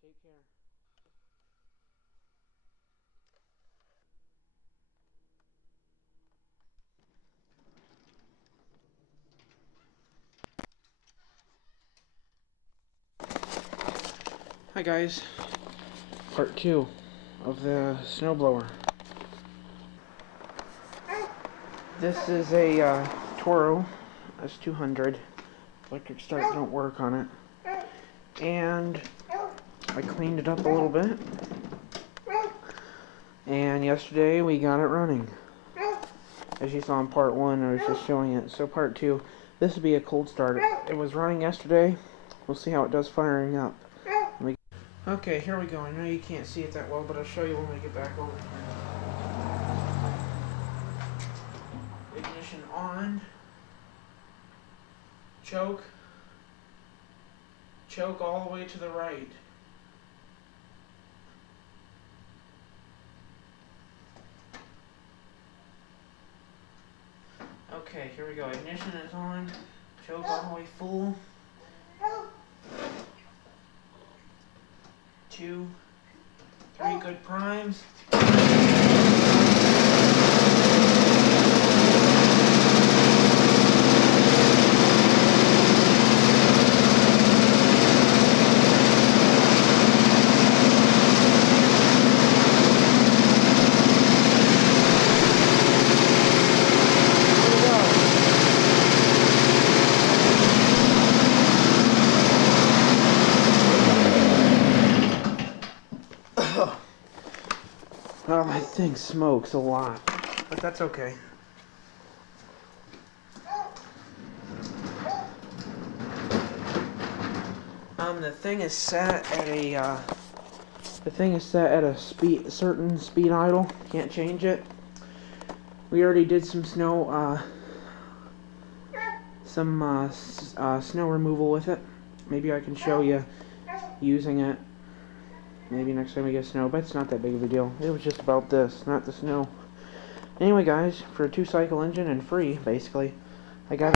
Take care. Hi guys, part 2 of the snowblower. This is a Toro S200. Electric start don't work on it. And I cleaned it up a little bit. And yesterday we got it running. As you saw in part 1, I was just showing it. So part 2, this would be a cold start. It was running yesterday. We'll see how it does firing up. Okay, here we go. I know you can't see it that well, but I'll show you when we get back over here. Ignition on. Choke. Choke all the way to the right. Okay, here we go. Ignition is on. Choke all the way full. 2, 3 good primes. Oh, that thing smokes a lot, but that's okay. The thing is set at a certain speed idle. Can't change it. We already did some snow snow removal with it. Maybe I can show you using it. Maybe next time we get snow, but it's not that big of a deal. It was just about this, not the snow. Anyway, guys, for a 2-cycle engine and free, basically, I got